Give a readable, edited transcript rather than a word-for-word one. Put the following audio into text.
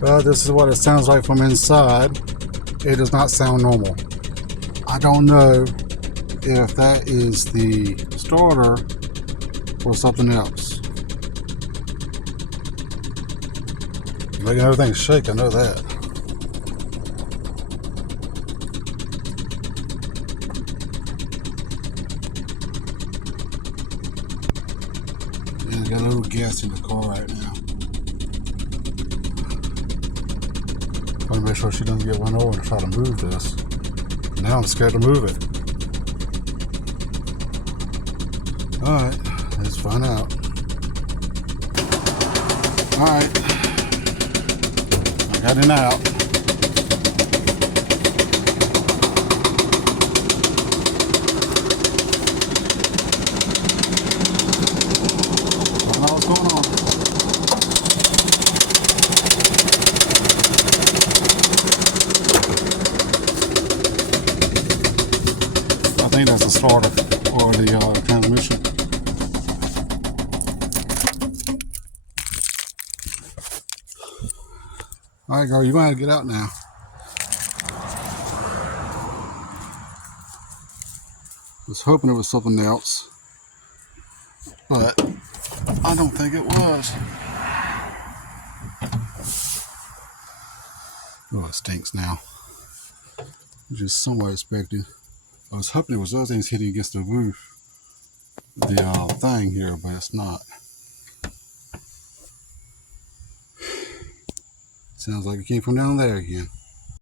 But this is what it sounds like from inside. It does not sound normal. I don't know if that is the starter or something else. Making everything shake, I know that. Yeah, I got a little gas in the car right now. I want to make sure she doesn't get run over and try to move this. Now I'm scared to move it. Alright, let's find out. Alright, I got it out. I don't know what's going on. I think that's the starter or the transmission. All right, girl, you might have to get out now. I was hoping it was something else, but I don't think it was. Oh, it stinks now. Which is somewhat expected. I was hoping it was other things hitting against the roof, the thing here, but it's not. Sounds like it came from down there again.